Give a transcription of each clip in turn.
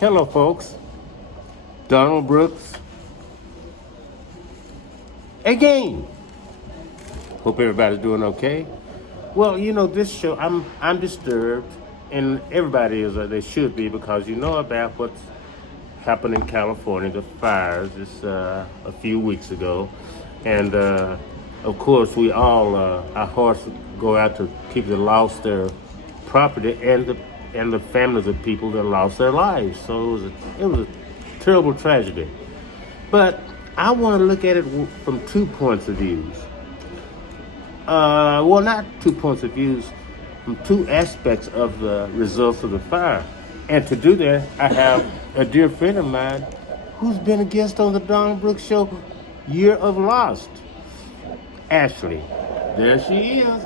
Hello, folks. Donald Brooks again. Hope everybody's doing okay. Well, this show, I'm disturbed, and everybody is. They should be because you know about what's happened in California, the fires. This a few weeks ago, and of course we all our hearts go out to people that lost their property and the families of people that lost their lives. So it was a terrible tragedy. But I want to look at it from 2 points of views. Well, not 2 points of views, from two aspects of the results of the fire. And to do that, I have a dear friend of mine who's been a guest on the Don Brooks Show, Year of Lost. Ashley. There she is.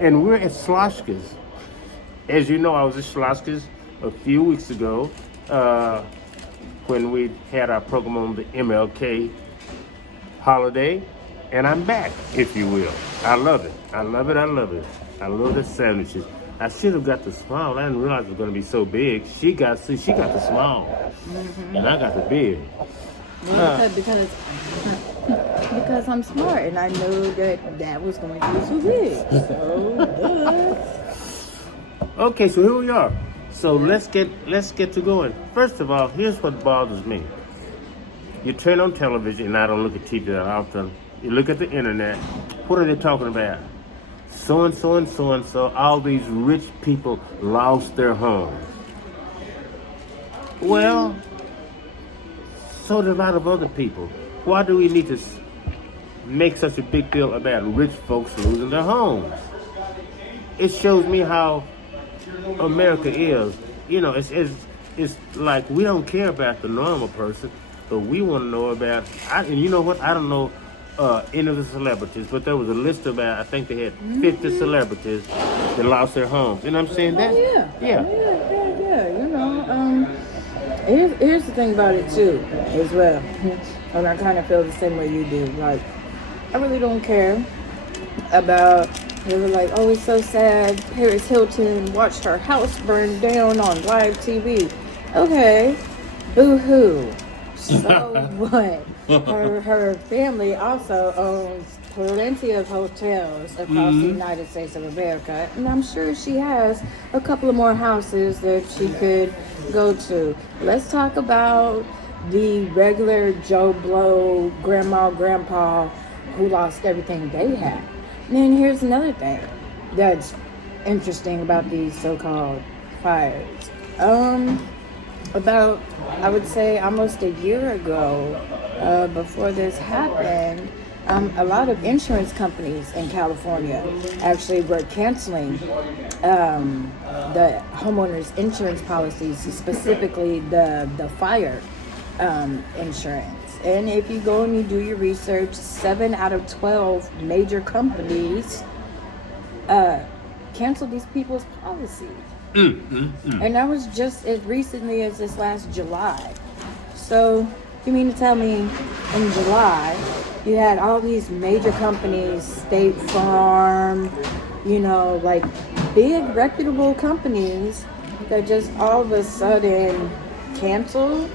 And we're at Schlossker's. As you know, I was at Schlossker's a few weeks ago when we had our program on the MLK holiday, and I'm back, if you will. I love it. I love it. I love it. I love the sandwiches. I should have got the small. I didn't realize it was going to be so big. She got the small, and I got the big. Well, because I'm smart and I know that was going to be so big. Okay, so here we are. So let's get to going. First of all, here's what bothers me. You turn on television, and I don't look at TV that often. You look at the internet. What are they talking about? So and so and so and so. All these rich people lost their homes. Well, so did a lot of other people. Why do we need to make such a big deal about rich folks losing their homes? It shows me how America is. It's like we don't care about the normal person, but we want to know about. And you know what? I don't know any of the celebrities, but there was a list of about, I think they had 50 celebrities that lost their homes. You know what I'm saying? That? Yeah. Here's the thing about it too, as well. And I kind of feel the same way you do. Like, I really don't care about. They were like, oh, it's so sad. Paris Hilton watched her house burn down on live TV. Okay, boo-hoo. So what? Her family also owns plenty of hotels across the United States of America. And I'm sure she has a couple of more houses that she could go to. Let's talk about the regular Joe Blow, grandma, grandpa, who lost everything they had. And then here's another thing that's interesting about these so-called fires. About, I would say, almost a year ago, before this happened, a lot of insurance companies in California actually were canceling the homeowners' insurance policies, specifically the fire insurance. And if you go and you do your research, 7 out of 12 major companies canceled these people's policies. And that was just as recently as this last July. So you mean to tell me in July you had all these major companies, State Farm, like big reputable companies that just all of a sudden canceled?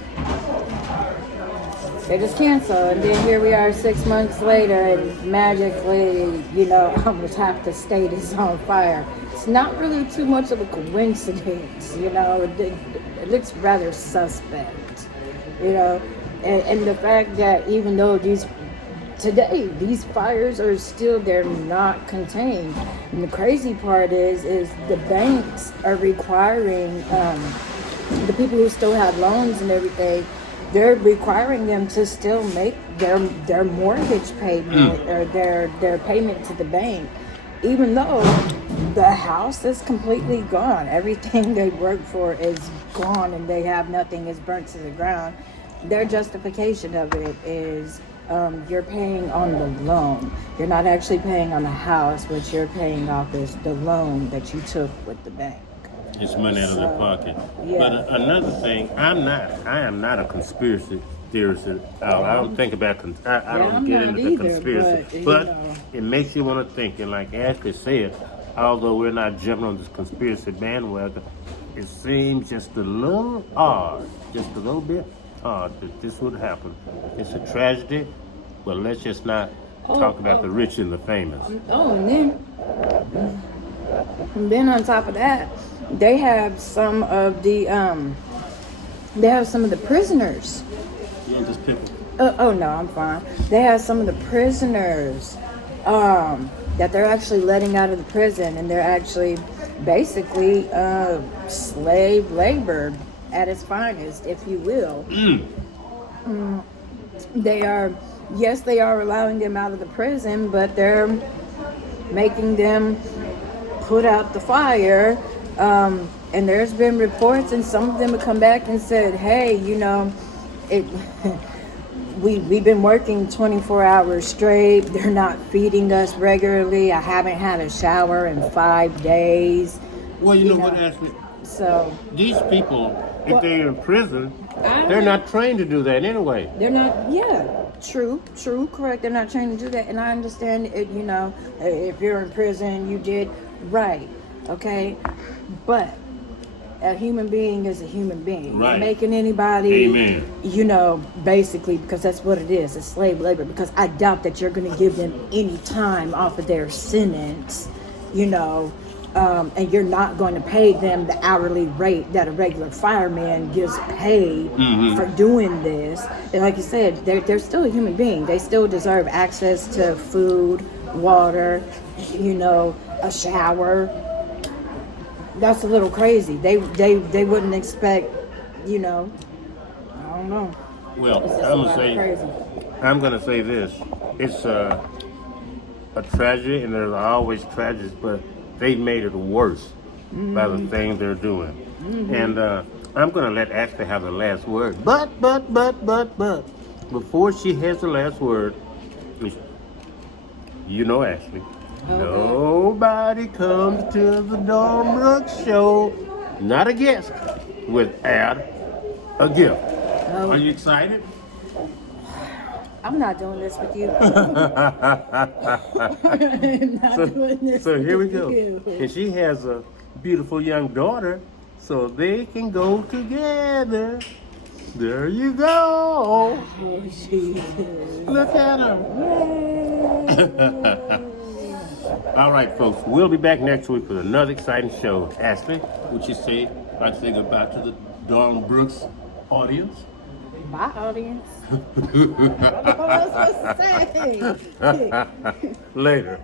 They just cancel, and then here we are 6 months later, and magically, almost half the state is on fire. It's not really too much of a coincidence, it looks rather suspect, and the fact that even though these fires are still, they're not contained. And the crazy part is the banks are requiring the people who still have loans and everything, they're requiring them to still make their mortgage payment or their payment to the bank, even though the house is completely gone. Everything they worked for is gone, and they have nothing, is burnt to the ground. Their justification of it is you're paying on the loan. You're not actually paying on the house. What you're paying off is the loan that you took with the bank. It's money out of their pocket. Yeah. But another thing, I am not a conspiracy theorist. I don't think about. I don't get into the conspiracy. But it makes you want to think. And like Ashley said, although we're not jumping on this conspiracy bandwagon, it seems just a little odd, just a little bit odd that this would happen. It's a tragedy, but let's just not talk about the rich and the famous. Oh, and then on top of that, they have some of the prisoners. You just pick Oh no, I'm fine. They have some of the prisoners that they're actually letting out of the prison, and they're actually basically slave labor at its finest, if you will. They are, yes, they are allowing them out of the prison, but they're making them put out the fire. And there's been reports, and some of them have come back and said, hey, it we've been working 24 hours straight. They're not feeding us regularly. I haven't had a shower in 5 days. Well, you know what, Ashley? So These people, if they're in prison, I- they're not trained to do that anyway. they're not, true, correct. They're not trying to do that. And I understand it, if you're in prison, you did right, okay? But a human being is a human being. Right. Not making anybody, Amen. Basically, because that's what it is. It's slave labor. Because I doubt that you're going to give them any time off of their sentence, and you're not going to pay them the hourly rate that a regular fireman gets paid for doing this. And like you said, they're still a human being. They still deserve access to food, water, a shower. That's a little crazy. They wouldn't expect, I don't know. Well, It's just I'm a lot gonna of crazy. I'm gonna say this: it's a tragedy, and there's always tragedies, but they made it worse by the things they're doing. And I'm gonna let Ashley have the last word. But before she has the last word, Ashley. Nobody comes to the Dawn Brooks show, not a guest, without a gift. Oh. Are you excited? I'm not doing this with you. I'm not doing this So here we with go. you. And she has a beautiful young daughter, so they can go together. There you go. Oh, Jesus. Look at her. All right, folks. We'll be back next week with another exciting show. Ashley, would you like to say goodbye to the Dawn Brooks audience? Bye, audience. What was I supposed to say? Later.